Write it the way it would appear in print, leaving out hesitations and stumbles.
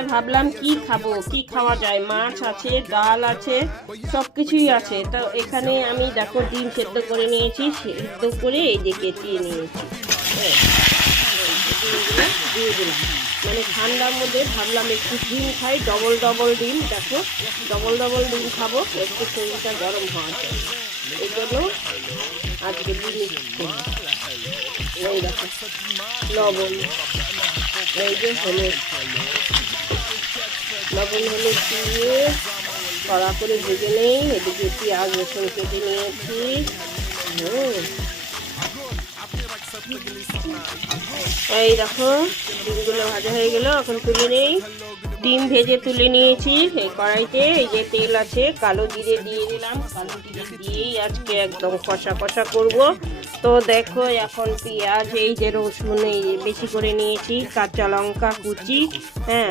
ভাবলাম কি খাবো, কি খাওয়া যায়, মাছ আছে, ডাল আছে, সবকিছুই আছে। তো এখানে আমি দেখো ডিম সেদ্ধ করে নিয়েছি, সেদ্ধ করে এই যে কেচিয়ে নিয়েছি। হ্যাঁ, ডিমগুলো দিয়ে দিলাম। মানে ঠান্ডার মধ্যে ভাবলাম একটু ডিম খাই, ডবল ডবল ডিম। দেখো ডবল ডবল ডিম খাবো, একটু শরীরটা গরম হওয়ার জন্য। এই জন্য আজকে ডিম করবো। এই দেখো লবণ, এই যে হলুদ, লবণ হলুদ দিয়ে কড়া করে ভেজে নেই। এদিকে পেঁয়াজ রসুন কেটে নিয়েছি। এই দেখো ডিমগুলো ভাজা হয়ে গেল, এখন তুলে নেই। ডিম ভেজে তুলে নিয়েছি। এই কড়াইতে এই যে তেল আছে, কালো জিরে দিয়ে দিলাম। কালো জিরে দিয়েই আজকে একদম কষা কষা করব। তো দেখো এখন পেঁয়াজ, এই যে রসুন এই বেশি করে নিয়েছি, কাঁচা লঙ্কা কুচি, হ্যাঁ